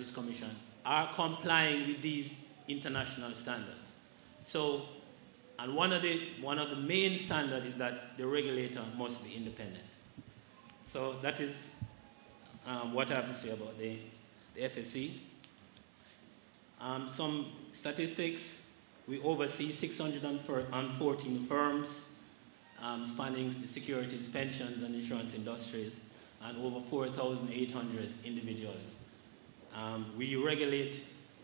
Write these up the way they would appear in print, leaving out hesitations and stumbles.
Securities Commission, are complying with these international standards. So, and one of the main standards is that the regulator must be independent. So that is what I have to say about the FSC. Some statistics: we oversee 614 firms spanning the securities, pensions, and insurance industries, and over 4,800 individuals. We regulate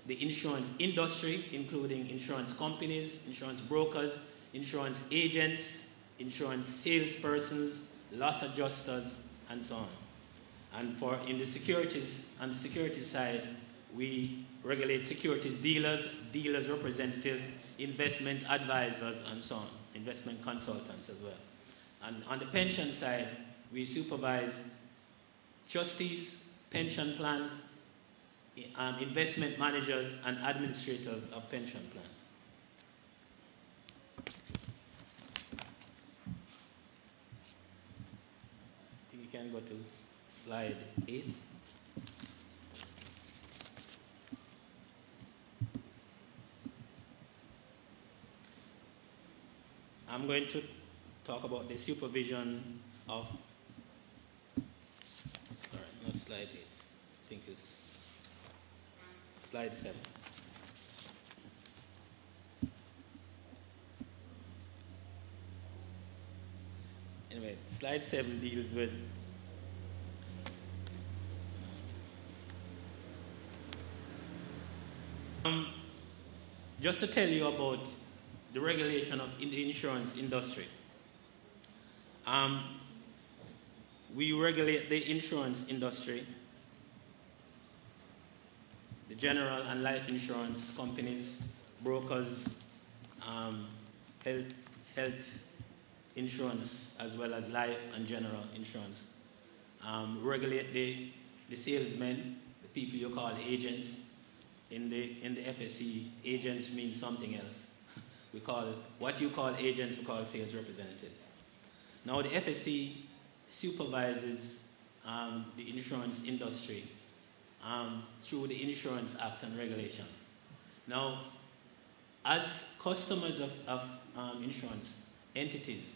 the insurance industry, including insurance companies, insurance brokers, insurance agents, insurance salespersons, loss adjusters, and so on. And in the securities side, we regulate securities dealers, dealers representatives, investment advisors, and so on, investment consultants as well. And on the pension side, we supervise trustees, pension plans, investment managers, and administrators of pension plans. I think you can go to slide 8. I'm going to talk about the supervision of, sorry, not slide 8, I think it's slide 7. Anyway, slide 7 deals with just to tell you about the regulation of in the insurance industry. We regulate the insurance industry, the general and life insurance companies, brokers, health insurance, as well as life and general insurance. Regulate the salesmen, the people you call agents. In the FSC, agents mean something else. We call what you call agents, we call sales representatives. Now the FSC supervises the insurance industry through the Insurance Act and regulations. Now, as customers of insurance entities,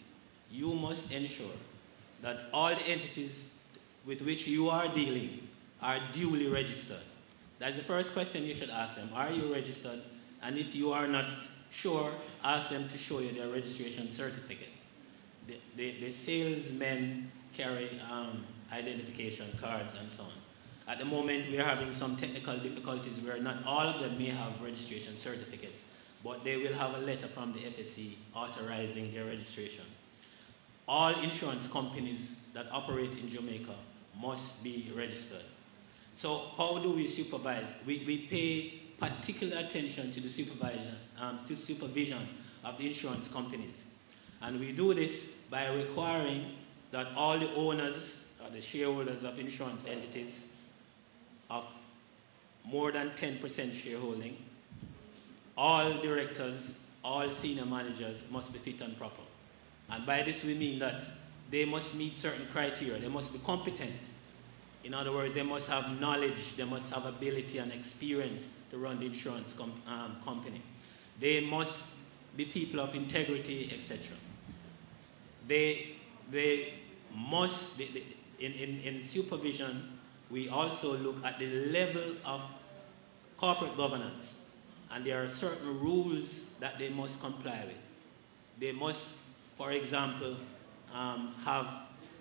you must ensure that all the entities with which you are dealing are duly registered. That's the first question you should ask them. Are you registered? And if you are not sure, ask them to show you their registration certificate. The salesmen carry identification cards and so on. At the moment, we are having some technical difficulties where not all of them may have registration certificates, but they will have a letter from the FSC authorizing their registration. All insurance companies that operate in Jamaica must be registered. So how do we supervise? We pay particular attention to the supervision of the insurance companies. And we do this by requiring that all the owners or the shareholders of insurance entities of more than 10% shareholding, all directors, all senior managers must be fit and proper. And by this we mean that they must meet certain criteria. They must be competent. In other words, they must have knowledge, they must have ability and experience to run the insurance company. They must be people of integrity, etc. They must, in supervision, we also look at the level of corporate governance, and there are certain rules that they must comply with. They must, for example, have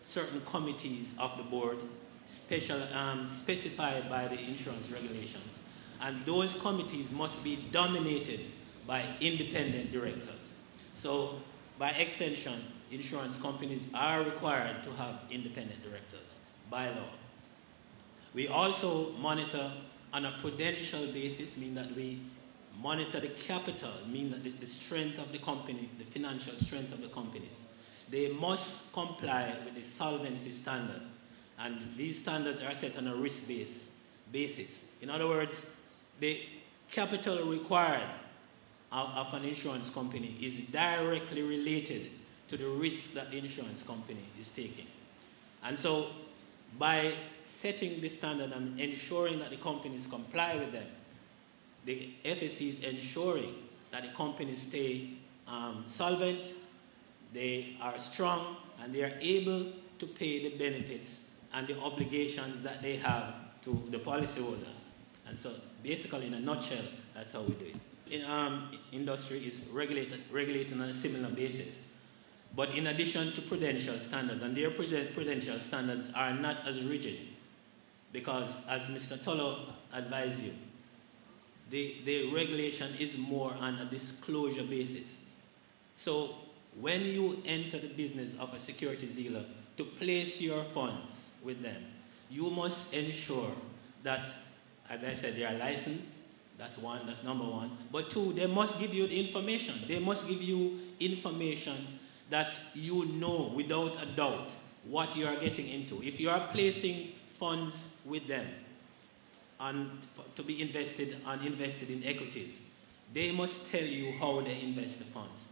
certain committees of the board specified by the insurance regulations. And those committees must be dominated by independent directors. So by extension, insurance companies are required to have independent directors by law. We also monitor on a prudential basis, meaning that we monitor the capital, meaning that the strength of the company, the financial strength of the companies. They must comply with the solvency standards. And these standards are set on a risk-based basis. In other words, the capital required of an insurance company is directly related to the risk that the insurance company is taking. And so by setting the standard and ensuring that the companies comply with them, the FSC is ensuring that the companies stay solvent, they are strong, and they are able to pay the benefits and the obligations that they have to the policyholders. And so basically, in a nutshell, that's how we do it. Industry is regulated on a similar basis. But in addition to prudential standards, and their prudential standards are not as rigid, because as Mr. Tolo advised you, the regulation is more on a disclosure basis. So when you enter the business of a securities dealer to place your funds with them, you must ensure that, as I said, they are licensed. That's one, that's number one. But two, they must give you the information. They must give you information that you know without a doubt what you are getting into. If you are placing funds with them and to be invested in equities, they must tell you how they invest the funds.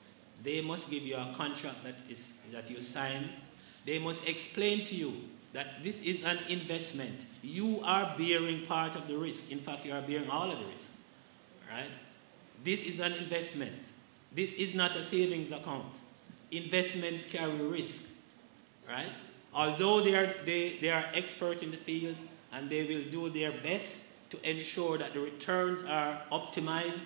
They must give you a contract that you sign. They must explain to you that this is an investment. You are bearing part of the risk. In fact, you are bearing all of the risk. Right? This is an investment. This is not a savings account. Investments carry risk. Right? Although they are expert in the field and they will do their best to ensure that the returns are optimized,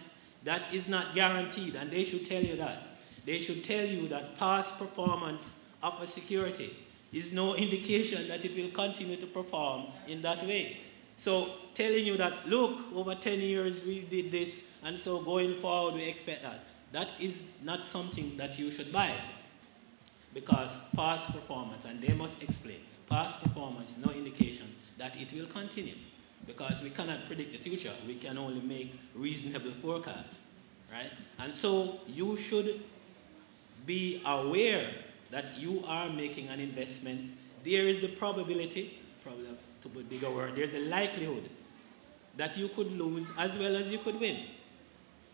that is not guaranteed, and they should tell you that. They should tell you that past performance of a security is no indication that it will continue to perform in that way. So telling you that, look, over 10 years we did this, and so going forward we expect that, that is not something that you should buy. Because past performance, and they must explain, past performance, no indication that it will continue. Because we cannot predict the future, we can only make reasonable forecasts, right? And so you should be aware that you are making an investment. There is the probability, probably to put a bigger word, there's the likelihood that you could lose as well as you could win,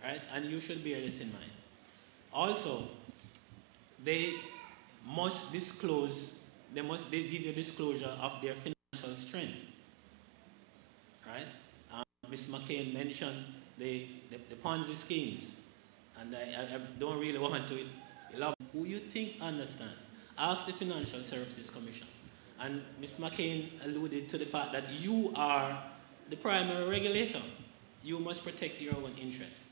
right? And you should bear this in mind. Also, they must disclose, they give you disclosure of their financial strength, right? Ms. McCain mentioned the Ponzi schemes, and I don't really want to elaborate. Who you think understand? Ask the Financial Services Commission. And Ms. McCain alluded to the fact that you are the primary regulator. You must protect your own interests.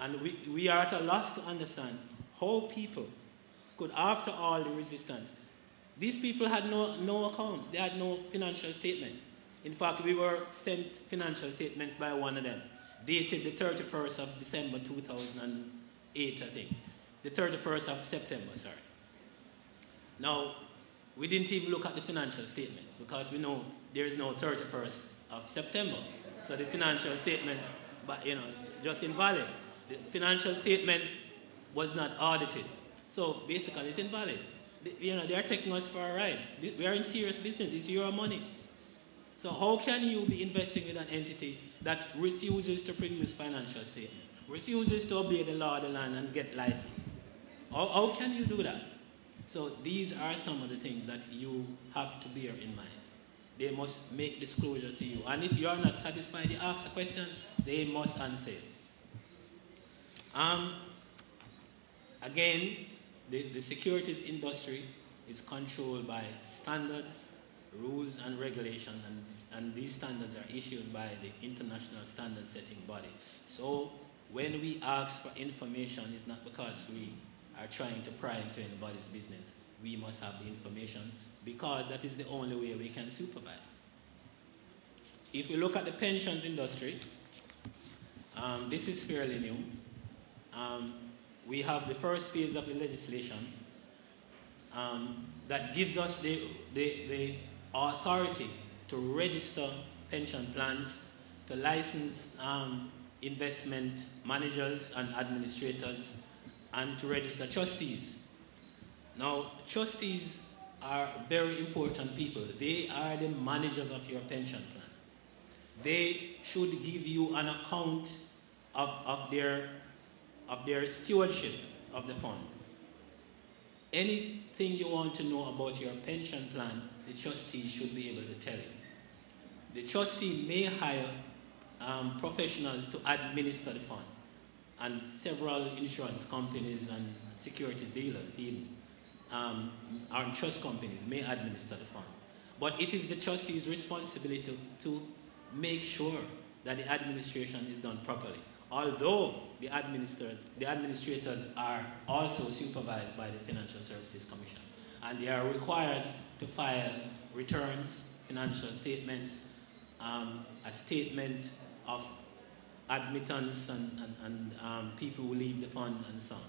And we are at a loss to understand how people could, after all the resistance, these people had no accounts. They had no financial statements. In fact, we were sent financial statements by one of them, dated the 31st of December 2008, I think. The 31st of September, sorry. Now, we didn't even look at the financial statements because we know there is no 31st of September. So the financial statement, but just invalid. The financial statement was not audited. So basically it's invalid. They are taking us for a ride. We are in serious business. It's your money. So how can you be investing in an entity that refuses to produce financial statement, refuses to obey the law of the land and get license? How can you do that? So these are some of the things that you have to bear in mind. They must make disclosure to you. And if you are not satisfied, you ask a question, they must answer it. Again, the securities industry is controlled by standards, rules, and regulations, and these standards are issued by the International Standard Setting Body. So when we ask for information, it's not because we are trying to pry into anybody's business. We must have the information because that is the only way we can supervise. If we look at the pensions industry, this is fairly new. We have the first phase of the legislation that gives us the authority to register pension plans, to license investment managers and administrators, and to register trustees. Now, trustees are very important people. They are the managers of your pension plan. They should give you an account of their stewardship of the fund. Anything you want to know about your pension plan the trustee should be able to tell you. The trustee may hire professionals to administer the fund, and several insurance companies and securities dealers even, or trust companies may administer the fund. But it is the trustee's responsibility to make sure that the administration is done properly. Although the administrators are also supervised by the Financial Services Commission, and they are required to file returns, financial statements, a statement of admittance and people who leave the fund and so on.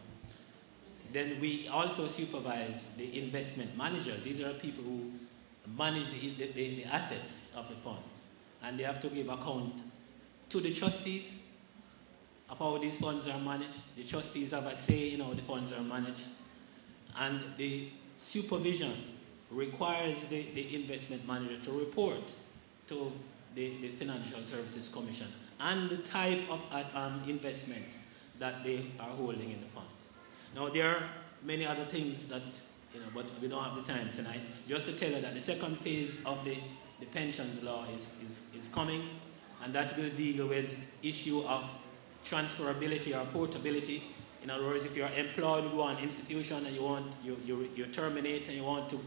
Then we also supervise the investment managers. These are people who manage the assets of the funds, and they have to give account to the trustees of how these funds are managed. The trustees have a say in how the funds are managed, and the supervision requires the investment manager to report to the Financial Services Commission and the type of investments that they are holding in the funds. Now, there are many other things that, but we don't have the time tonight. Just to tell you that the second phase of the pensions law is coming, and that will deal with issue of transferability or portability. In other words, if you're employed with one institution and you terminate and you want to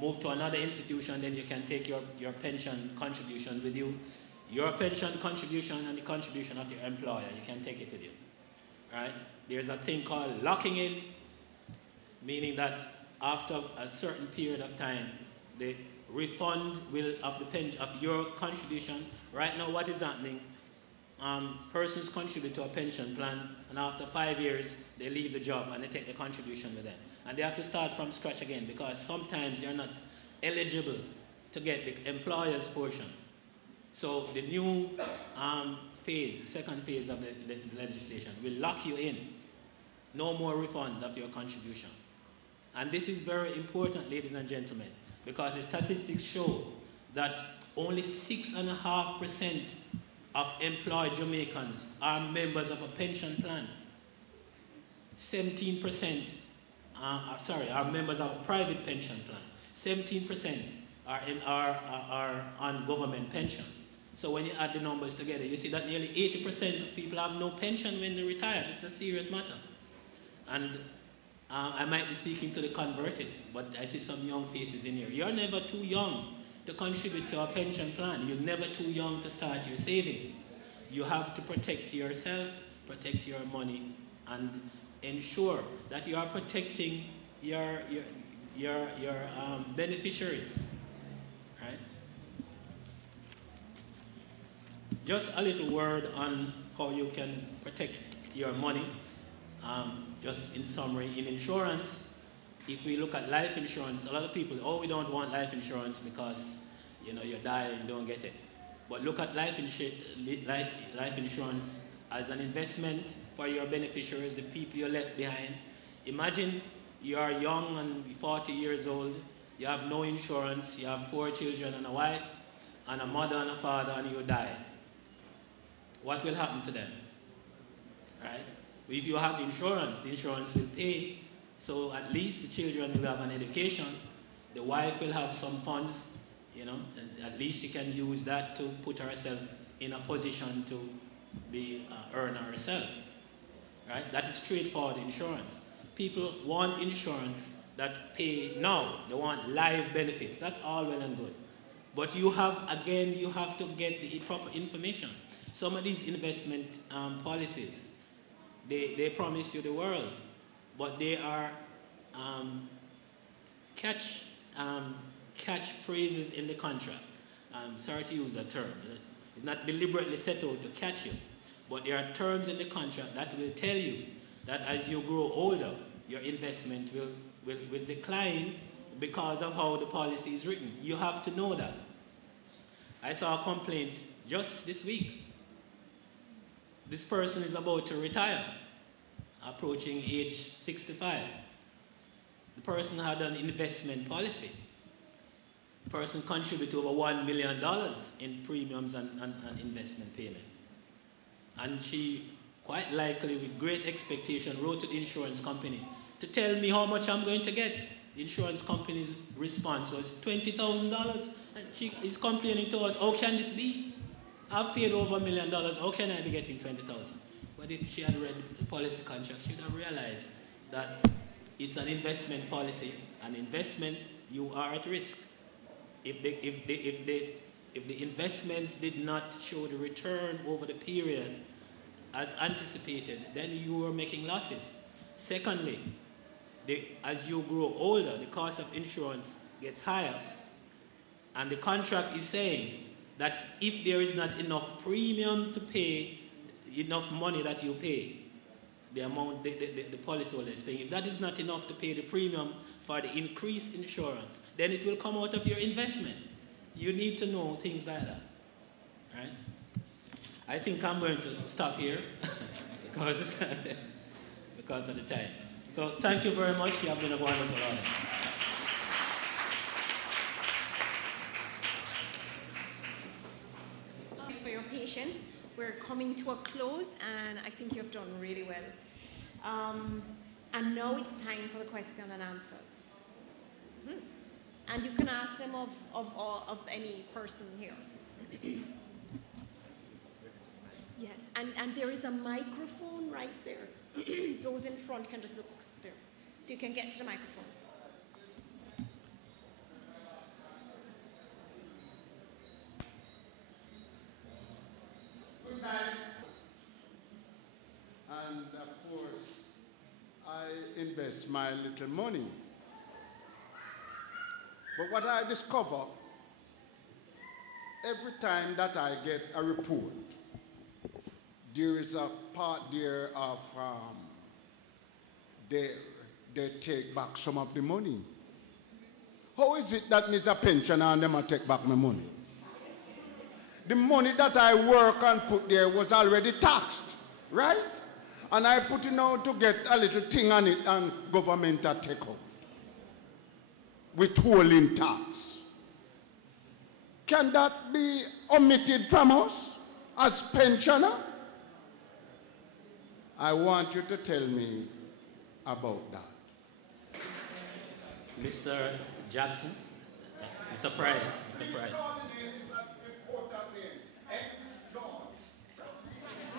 move to another institution, then you can take your pension contribution with you. Your pension contribution and the contribution of your employer, you can take it with you. Right? There's a thing called locking in, meaning that after a certain period of time, the refund of your contribution. Right now, what is happening? Persons contribute to a pension plan, and after 5 years, they leave the job and they take the contribution with them. And they have to start from scratch again, because sometimes they're not eligible to get the employer's portion. So the new phase, the second phase of the legislation, will lock you in. No more refund of your contribution. And this is very important, ladies and gentlemen, because the statistics show that only 6.5% of employed Jamaicans are members of a pension plan. 17% are members of a private pension plan. 17% are on government pension. So when you add the numbers together, you see that nearly 80% of people have no pension when they retire. It's a serious matter. And I might be speaking to the converted, but I see some young faces in here. You're never too young to contribute to a pension plan. You're never too young to start your savings. You have to protect yourself, protect your money, and ensure that you are protecting your beneficiaries. Right? Just a little word on how you can protect your money. Just in summary, in insurance, if we look at life insurance, a lot of people, we don't want life insurance because you die and you don't get it. But look at life insurance as an investment for your beneficiaries, the people you left behind. Imagine you are young and 40 years old, you have no insurance, you have 4 children and a wife, and a mother and a father, and you die. What will happen to them? Right? If you have insurance, the insurance will pay, so at least the children will have an education, the wife will have some funds, and at least she can use that to put herself in a position to be earner herself. Right? That is straightforward insurance. People want insurance that pay now. They want live benefits. That's all well and good. But you have to get the proper information. Some of these investment policies, they promise you the world, but they are catch phrases in the contract. Sorry to use that term. It's not deliberately set out to catch you, but there are terms in the contract that will tell you that as you grow older, your investment will decline because of how the policy is written. You have to know that. I saw a complaint just this week. This person is about to retire, approaching age 65. The person had an investment policy. The person contributed over $1 million in premiums and investment payments. And she, quite likely with great expectation, wrote to the insurance company to tell me how much I'm going to get. The insurance company's response was $20,000. And she is complaining to us, how can this be? I've paid over $1 million, how can I be getting 20,000? But if she had read the policy contract, she would have realized that it's an investment policy. An investment, you are at risk. If the investments did not show the return over the period as anticipated, then you are making losses. Secondly, as you grow older, the cost of insurance gets higher. And the contract is saying that if there is not enough premium to pay, enough money that you pay, the amount the policyholder is paying, if that is not enough to pay the premium for the increased insurance, then it will come out of your investment. You need to know things like that. Right? I think I'm going to stop here because of the time. So thank you very much. You have been a wonderful audience. Thanks for your patience. We're coming to a close, and I think you've done really well. And now it's time for the question and answers. And you can ask them of any person here. Yes, and there is a microphone right there. Those in front can just look there. So you can get to the microphone. Good night. And of course, I invest my little money. But what I discover, every time that I get a report, there is a part there of they take back some of the money. How is it that needs a pension and them take back my money? The money that I work and put there was already taxed, right? And I put it now to get a little thing on it and government take out. Withholding tax. Can that be omitted from us as pensioner? I want you to tell me about that. Mr. Jackson, Mr. Price, Mr. Price.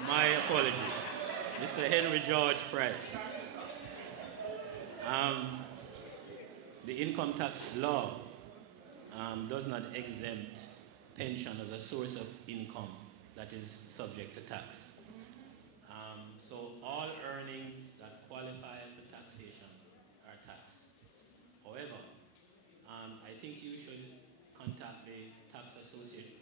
My apology. Mr. Henry George Price. The income tax law does not exempt pension as a source of income that is subject to tax. So all earnings that qualify for taxation are taxed. However, I think you should contact the tax association,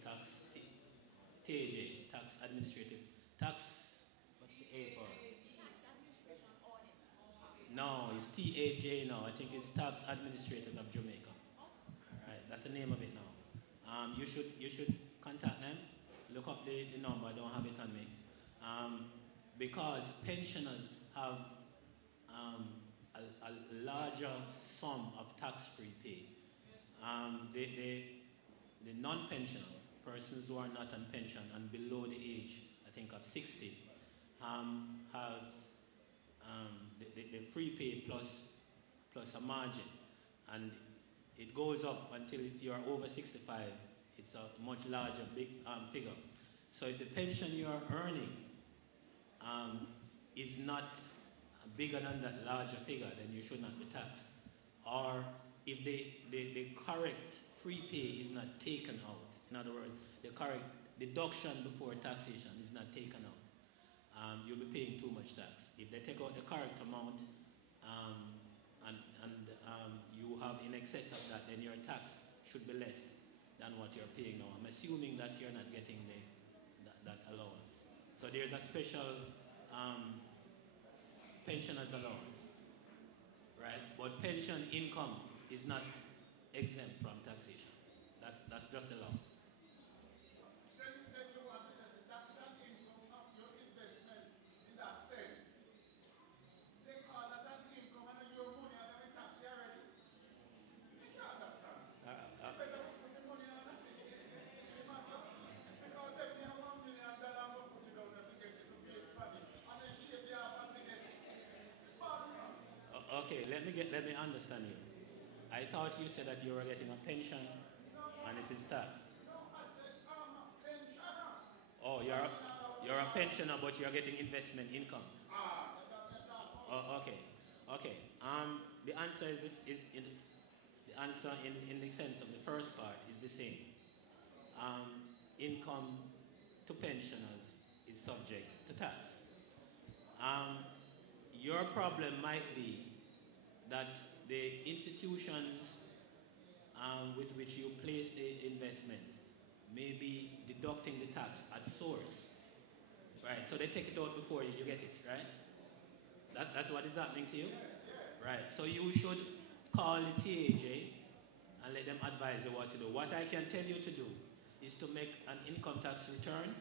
TAJ, tax administrative, what's the A for? Tax administration audit. No, it's TAJ now. I think it's Tax Administrators of Jamaica. All right, that's the name of it now. You should contact them. Look up the number. I don't have it on me. Because pensioners have a larger sum of tax-free pay. The non-pensioner, persons who are not on pension and below the age, I think, of 60, have the free pay plus a margin. And it goes up until if you are over 65, it's a much larger figure. So if the pension you are earning is not bigger than that larger figure, then you should not be taxed. Or if the correct free pay is not taken out, in other words, the correct deduction before taxation is not taken out, you'll be paying too much tax. If they take out the correct amount and you have in excess of that, then your tax should be less than what you're paying now. I'm assuming that you're not getting that allowance. So there's a special pensioner's allowance, right? But pension income is not exempt from taxation. That's just a law. Then you understand that income of your investment in that sense. They call that an income and your money and every tax already. You can't understand. You better put the money on that. Because they pay $1 million and put it out and get it to pay money. And then shave you off and they get it. Okay, let me understand you. I thought you said that you were getting a pension and it is taxed. Oh, you're a pensioner, but you're getting investment income. Oh, okay, okay. The answer is this. The answer in the sense of the first part is the same. Income to pensioners is subject to tax. Your problem might be that the institutions with which you place the investment may be deducting the tax at source, right? So they take it out before you get it, right? That's what is happening to you, right? So you should call the TAJ and let them advise you what to do. What I can tell you to do is to make an income tax return,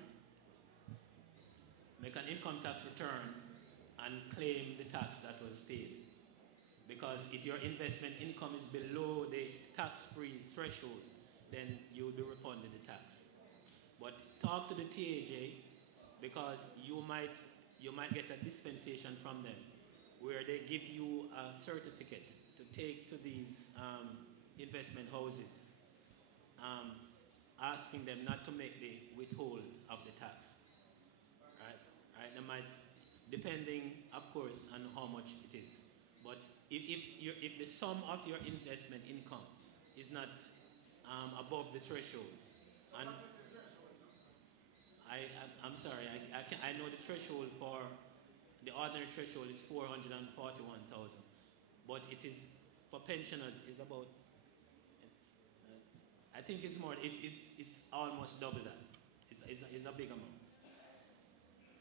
and claim the tax that was paid. Because if your investment income is below the tax-free threshold, then you will be refunded the tax. But talk to the TAJ, because you might get a dispensation from them where they give you a certificate to take to these investment houses, asking them not to make the withhold of the tax. Right? They might, depending, of course, on how much it is. But if the sum of your investment income is not above the threshold, and I'm sorry, I know the threshold for the ordinary threshold is 441,000, but it is for pensioners is about. I think it's more. It's almost double that. It's a big amount,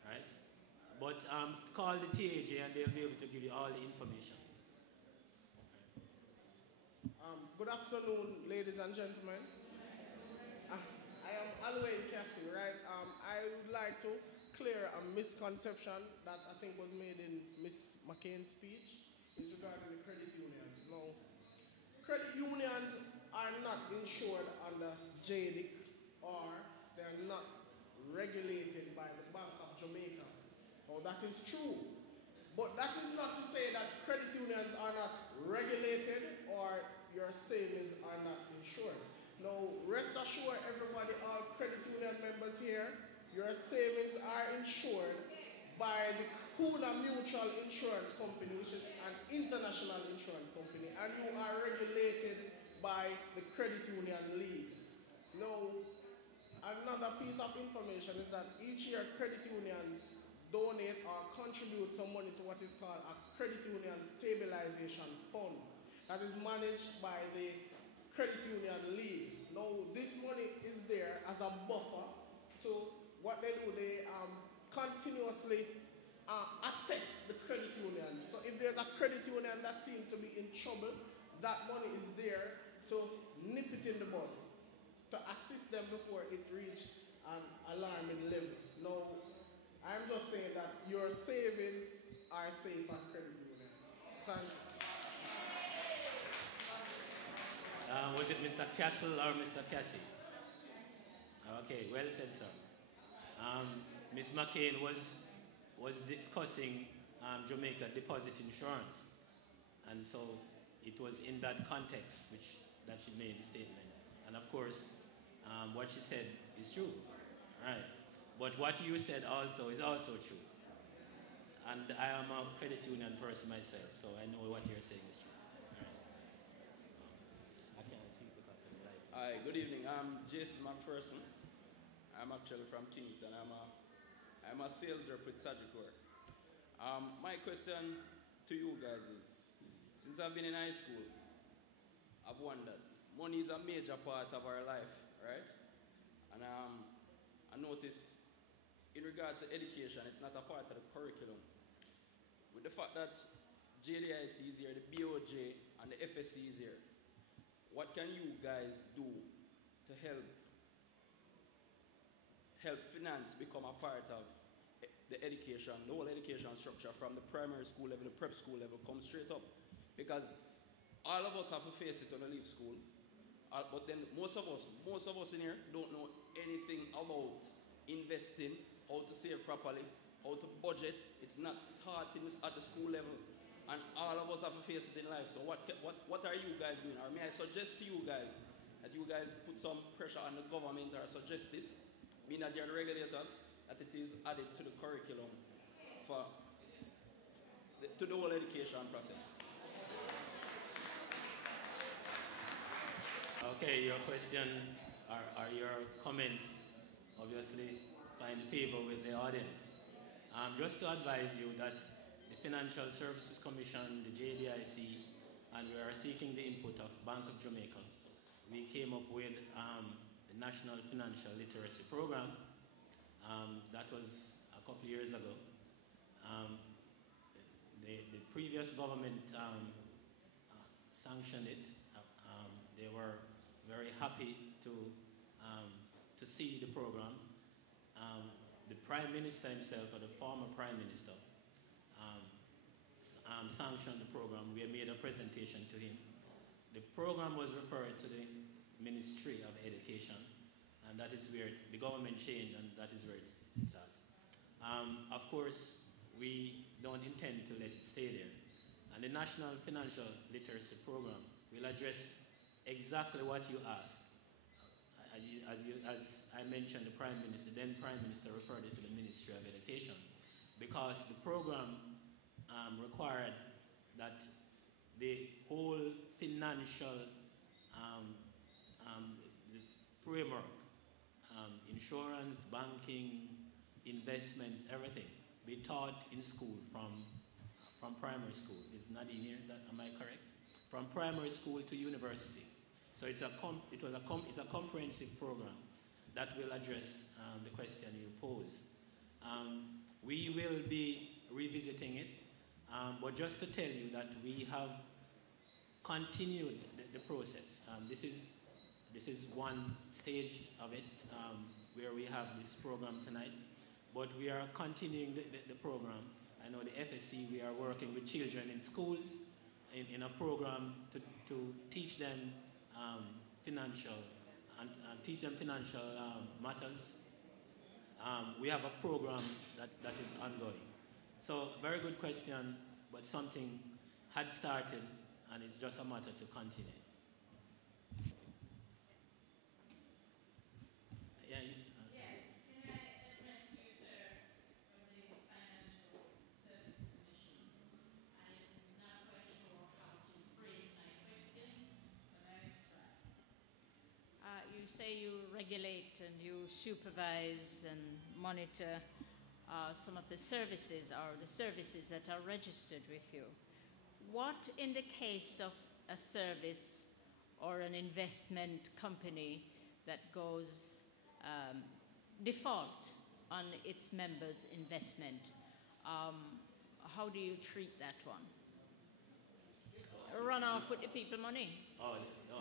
right? But call the TAJ and they'll be able to give you all the information. Good afternoon, ladies and gentlemen. I am Alwyn Cassie, right? I would like to clear a misconception that I think was made in Ms. McCain's speech. It's regarding the credit unions. Now, credit unions are not insured under JDIC, or they are not regulated by the Bank of Jamaica. Now, that is true. But that is not to say that credit unions are not regulated or your savings are not insured. Now, rest assured, everybody, all credit union members here, your savings are insured by the Kuna Mutual Insurance Company, which is an international insurance company, and you are regulated by the Credit Union League. Now, another piece of information is that each year credit unions donate or contribute some money to what is called a Credit Union Stabilization Fund that is managed by the Credit Union League. Now, this money is there as a buffer to what they do. They continuously assess the credit union. So if there's a credit union that seems to be in trouble, that money is there to nip it in the bud, to assist them before it reaches an alarming level. Now, I'm just saying that your savings are safe at credit union. Thanks. Was it Mr. Castle or Mr. Cassie? Okay, well said, sir. Ms. McCain was discussing Jamaica deposit insurance, and so it was in that context that she made the statement. And of course, what she said is true, right? But what you said also is also true. And I am a credit union person myself, so I know what you're saying is true. I can't see because of the light. Hi, good evening. I'm Jason McPherson. I'm actually from Kingston. I'm a sales rep with Civic work. My question to you guys is, since I've been in high school, I've wondered, money is a major part of our life, right? And I notice in regards to education, it's not a part of the curriculum. With the fact that JDIC is here, the BOJ and the FSC is here, what can you guys do to help finance become a part of the education, the whole education structure from the primary school level, the prep school level, come straight up? Because all of us have to face it when we leave school, but then most of us in here don't know anything about investing, how to save properly, how to budget. It's not taught at the school level. And all of us have to face it in life. So what are you guys doing? Or may I suggest to you guys that you guys put some pressure on the government or suggest it, being that you're the regulators, that it is added to the curriculum to the whole education process. Okay, your question or your comments obviously find favor with the audience. Just to advise you that the Financial Services Commission, the JDIC, and we are seeking the input of Bank of Jamaica. We came up with the National Financial Literacy Program. That was a couple years ago. The previous government sanctioned it. They were very happy to see the program. The Prime Minister himself, or the former Prime Minister, sanctioned the program. We made a presentation to him. The program was referred to the Ministry of Education, and that is where the government changed, and that is where it's at. Of course, we don't intend to let it stay there. And the National Financial Literacy Program will address exactly what you asked. As I mentioned, the Prime Minister, then Prime Minister referred it to the Ministry of Education, because the program required that the whole financial framework, insurance, banking, investments, everything, be taught in school from primary school. Is Nadine here? Am I correct? From primary school to university. So it's a comprehensive program that will address the question you posed. We will be revisiting it, but just to tell you that we have continued the process. This is one stage of it where we have this program tonight, but we are continuing the program. I know the FSC, we are working with children in schools in a program to teach them financial matters. We have a program that is ongoing. So very good question, but something had started, and it's just a matter to continue. Yeah. Yes. Can I address you, sir, from the Financial Service Commission? I'm not quite sure how to phrase my question, but I try. You say you regulate and you supervise and monitor some of the services, or the services that are registered with you. What, in the case of a service or an investment company that goes default on its members' investment, how do you treat that one? Run off with the people money? Oh, no.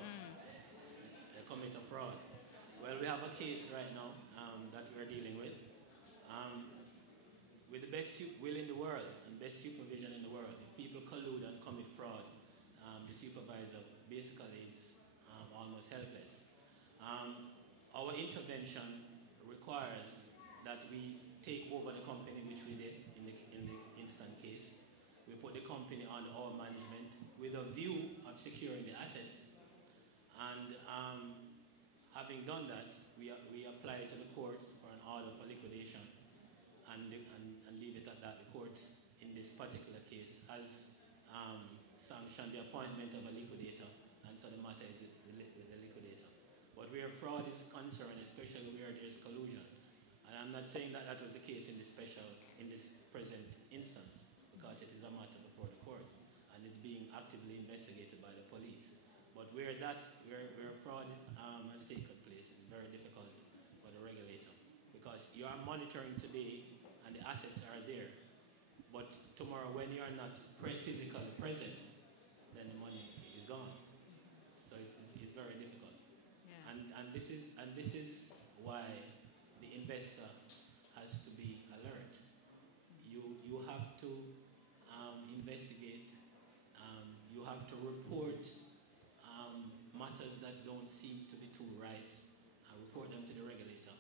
They commit a fraud. Well, we have a case right now that we're dealing with. With the best will in the world and best supervision in the world, if people collude and commit fraud, the supervisor basically is almost helpless. Our intervention requires that we take over the company, which we did in the instant case. We put the company under our management with a view of securing the assets. And having done that, we apply to the courts for an order for liquidation and leave it at that. The court, in this particular case, has sanctioned the appointment of a liquidator, and so the matter is with the liquidator. But where fraud is concerned, especially where there is collusion, and I'm not saying that that was the case in this present instance, because it is a matter before the court, and it's being actively investigated by the police. But where fraud has taken place, it's very difficult for the regulator, because you are monitoring today and the assets are there, but tomorrow when you are not physically present, then the money is gone. So it's very difficult. Yeah. And this is why the investor has to be alert. You have to investigate. You have to report matters that don't seem to be too right, and report them to the regulator,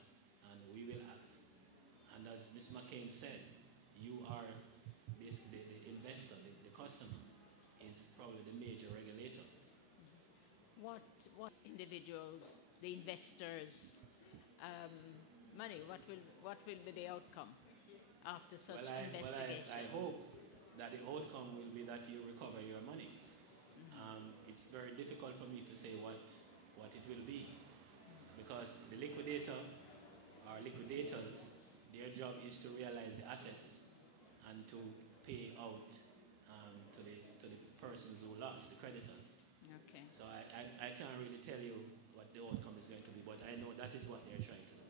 and we will act. And as Ms. McCain said, you are basically the investor, the customer. what individuals, the investors, money? What will be the outcome after such investigation? I hope that the outcome will be that you recover your money. It's very difficult for me to say what it will be, because the liquidator or liquidators, their job is to realize the assets and to pay out to the persons who lost, the creditors. Okay. So I can't really tell you what the outcome is going to be, but I know that is what they're trying to do.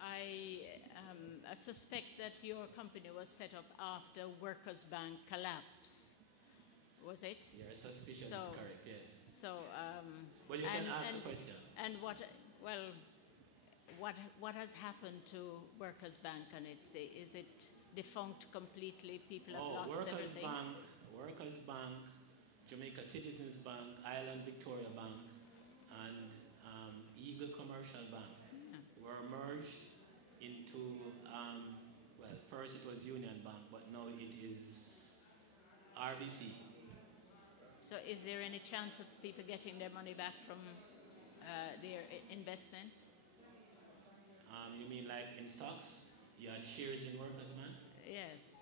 I suspect that your company was set up after Workers' Bank collapse. Was it? Your suspicion is correct, yes. So, but you can ask a question. And what has happened to Workers' Bank, and is it defunct completely? People have lost everything. Workers' Bank, Jamaica Citizens Bank, Island Victoria Bank, and Eagle Commercial Bank were merged into, first it was Union Bank, but now it is RBC. So is there any chance of people getting their money back from their investment? You mean like in stocks? You had shares in Workers' Bank? Yes.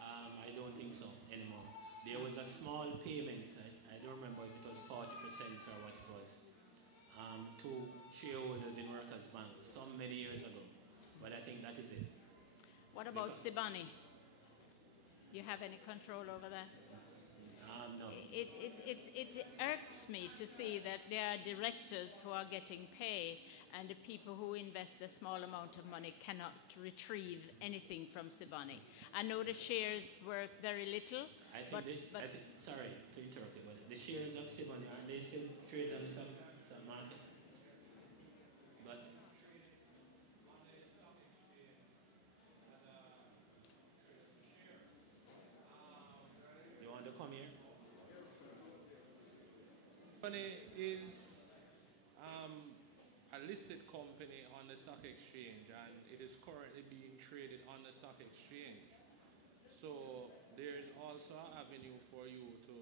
I don't think so anymore. There was a small payment, I don't remember if it was 40% or what it was, to shareholders in Workers' Bank some many years ago. But I think that is it. What about Sibani? Do you have any control over that? No. It irks me to see that there are directors who are getting pay, and the people who invest a small amount of money cannot retrieve anything from Sibani. I know the shares worth very little. Sorry to interrupt you, but the shares of Sibani, are they still traded on the stock market? But you want to come here? Company is a listed company on the stock exchange, and it is currently being traded on the stock exchange. So there is also an avenue for you to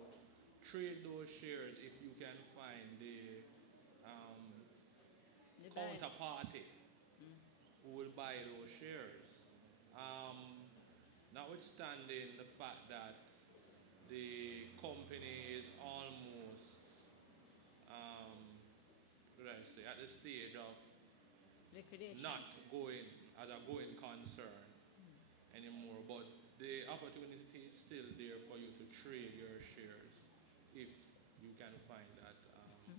trade those shares if you can find the counterparty who will buy those shares. Notwithstanding the fact that the company is almost at the stage of liquidation, not going as a going concern anymore, but the opportunity is still there for you to trade your shares if you can find that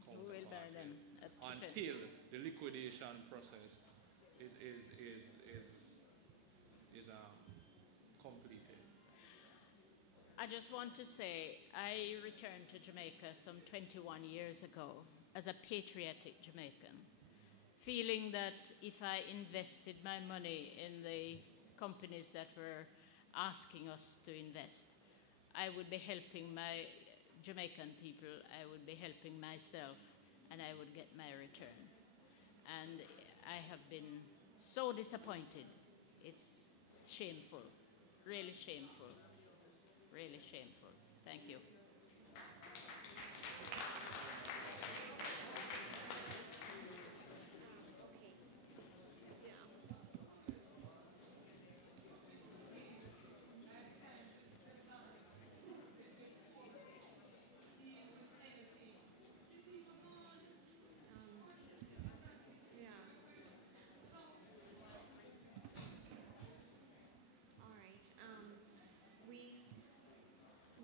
counterparty until the liquidation process is completed. I just want to say I returned to Jamaica some 21 years ago as a patriotic Jamaican, feeling that if I invested my money in the companies that were asking us to invest, I would be helping my Jamaican people, I would be helping myself, and I would get my return. And I have been so disappointed. It's shameful, really shameful, really shameful. Thank you.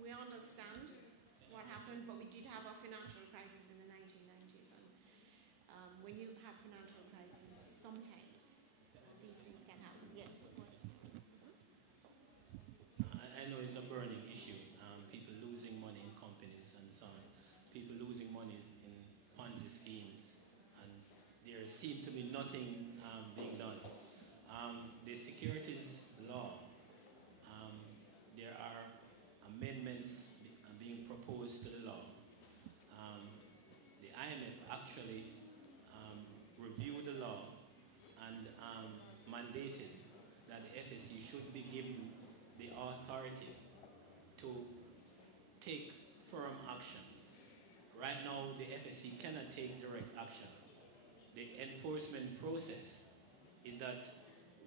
We understand what happened, but we did have a financial crisis in the 1990s. And when you have financial crises, sometimes these things can happen. Yes. I know it's a burning issue. People losing money in companies and so on. People losing money in Ponzi schemes. And there seems to be nothing being done. The securities law, there are amendments being proposed to the law. The IMF actually reviewed the law enforcement process is that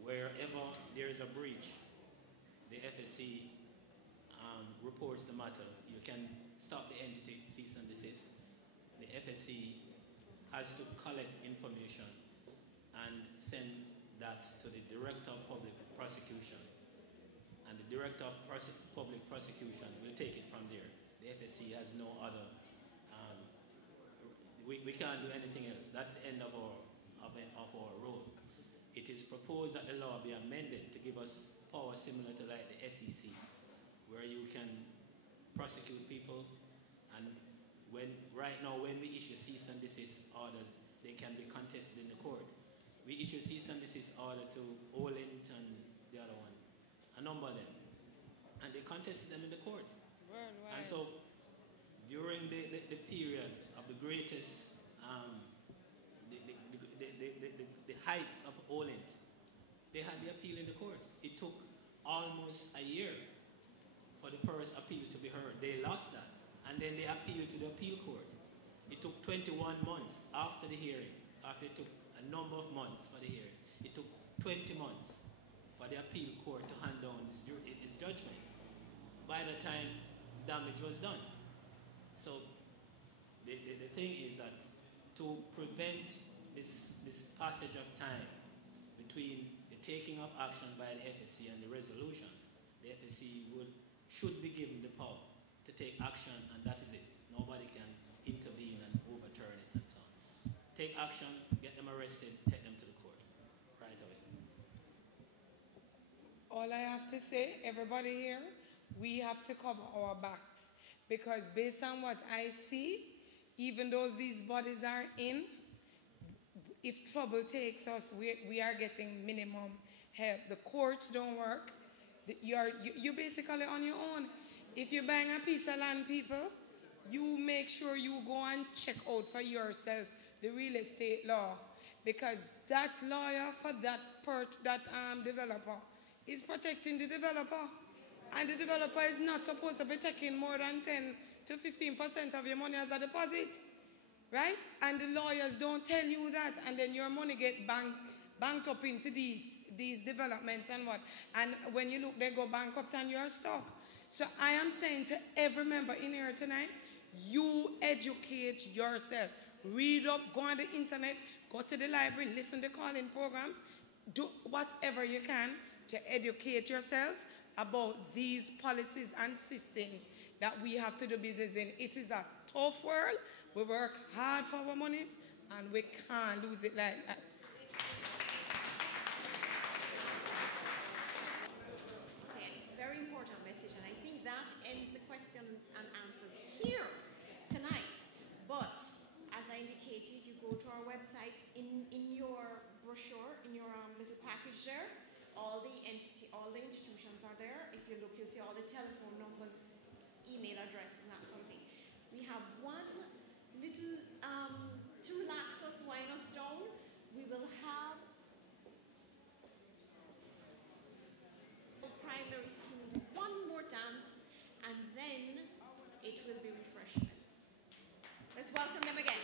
wherever there is a breach, the FSC reports the matter. You can stop the entity, cease and desist. The FSC has to collect information and send that to the Director of Public Prosecution. And the Director of Public Prosecution will take it from there. The FSC has no other, we can't do anything else. That's the end of our role. It is proposed that the law be amended to give us power similar to like the SEC, where you can prosecute people, and right now when we issue cease and desist orders, they can be contested in the court. We issue cease and desist order to Olent and the other one, a number of them, and they contested them in the court. Worldwide. And so during the period of the greatest, the heights of Olent, they had the appeal in the courts. It took almost a year for the first appeal to be heard. They lost that, and then they appealed to the appeal court. It took 21 months after the hearing, after it took a number of months for the hearing. It took 20 months for the appeal court to hand down its judgment. By the time damage was done. So the thing is that to prevent this passage of time between the taking of action by the FSC and the resolution, the FSC should be given the power to take action, and that is it. Nobody can intervene and overturn it and so on. Take action, get them arrested, take them to the court right away. All I have to say, everybody here, we have to cover our backs, because based on what I see, even though these bodies are in, if trouble takes us, we are getting minimum help. The courts don't work. You're basically on your own. If you're buying a piece of land, people, you make sure you go and check out for yourself the real estate law, because that lawyer for that developer is protecting the developer, and the developer is not supposed to be taking more than 10 to 15% of your money as a deposit, right? And the lawyers don't tell you that, and then your money get banked up into these developments and what. And when you look, they go bankrupt and you're stuck. So I am saying to every member in here tonight, you educate yourself. Read up, go on the internet, go to the library, listen to call-in programs, do whatever you can to educate yourself about these policies and systems that we have to do business in. It is a tough world. We work hard for our monies, and we can't lose it like that. Okay, very important message, and I think that ends the questions and answers here tonight. But as I indicated, you go to our websites in your brochure, in your little package there. All the institutions are there. If you look, you'll see all the telephone numbers, email addresses, and that sort of thing. We have one little, to relax us, wind us down. We will have a primary school, one more dance, and then it will be refreshments. Let's welcome them again.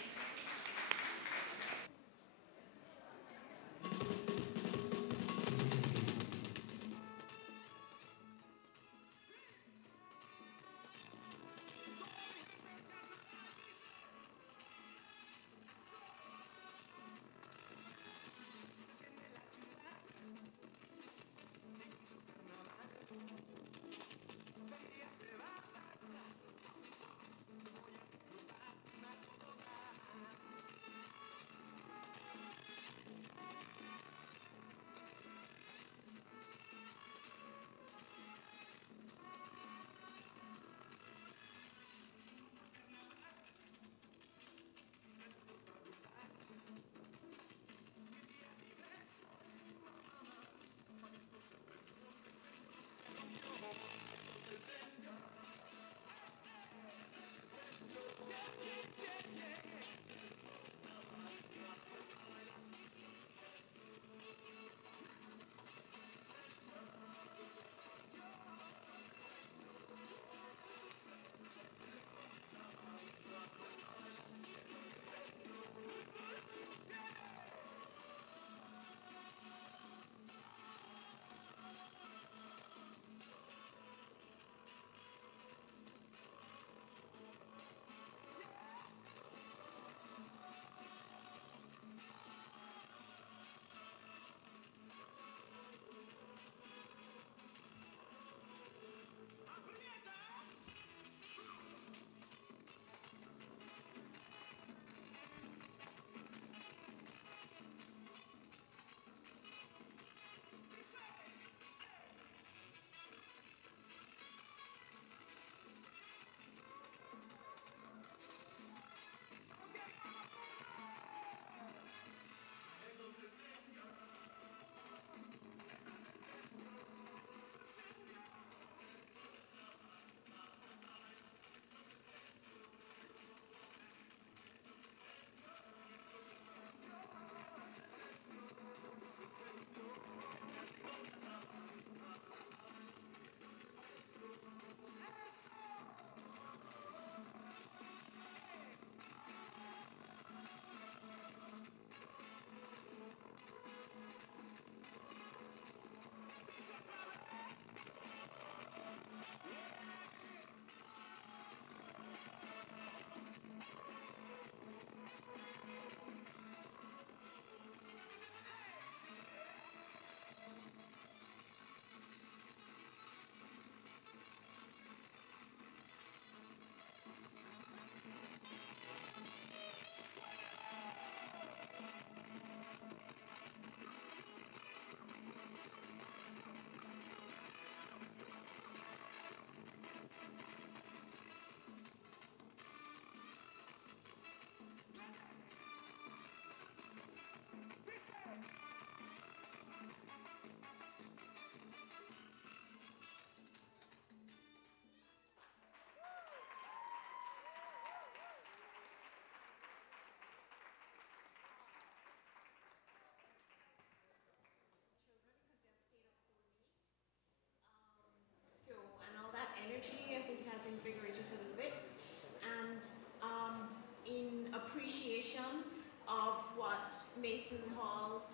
Mason Hall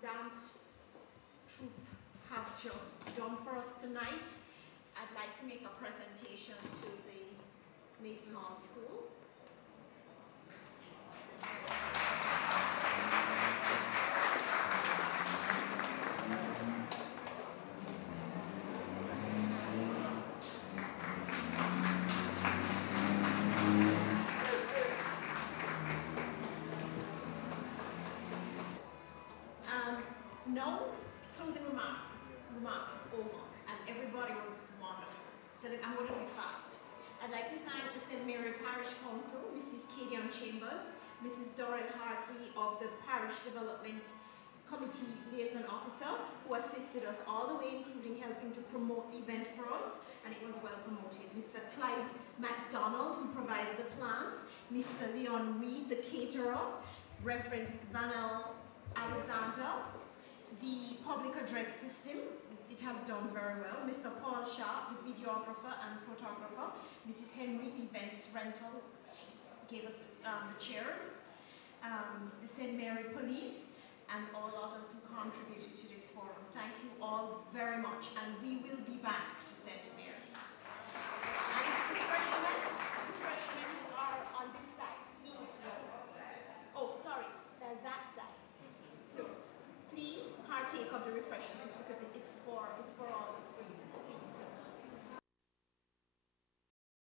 dance troupe have just done for us tonight. I'd like to make a presentation to the Mason Hall School. No closing remarks is over, and everybody was wonderful. So I'm going to do it fast. I'd like to thank the St. Mary Parish Council, Mrs. Kadian Chambers, Mrs. Doreen Hartley of the Parish Development Committee Liaison Officer, who assisted us all the way, including helping to promote the event for us, and it was well promoted. Mr. Clive MacDonald, who provided the plans, Mr. Leon Reed, the caterer, Reverend Vanel Alexander, the public address system, it has done very well. Mr. Paul Sharp, the videographer and photographer. Mrs. Henry, the events rental, gave us the chairs. The St. Mary Police, and all others who contributed to this forum. Thank you all very much, and we will be back to St. Mary. And refreshments are on this side. Oh, sorry, they're that side. So please partake of the refreshments because it's for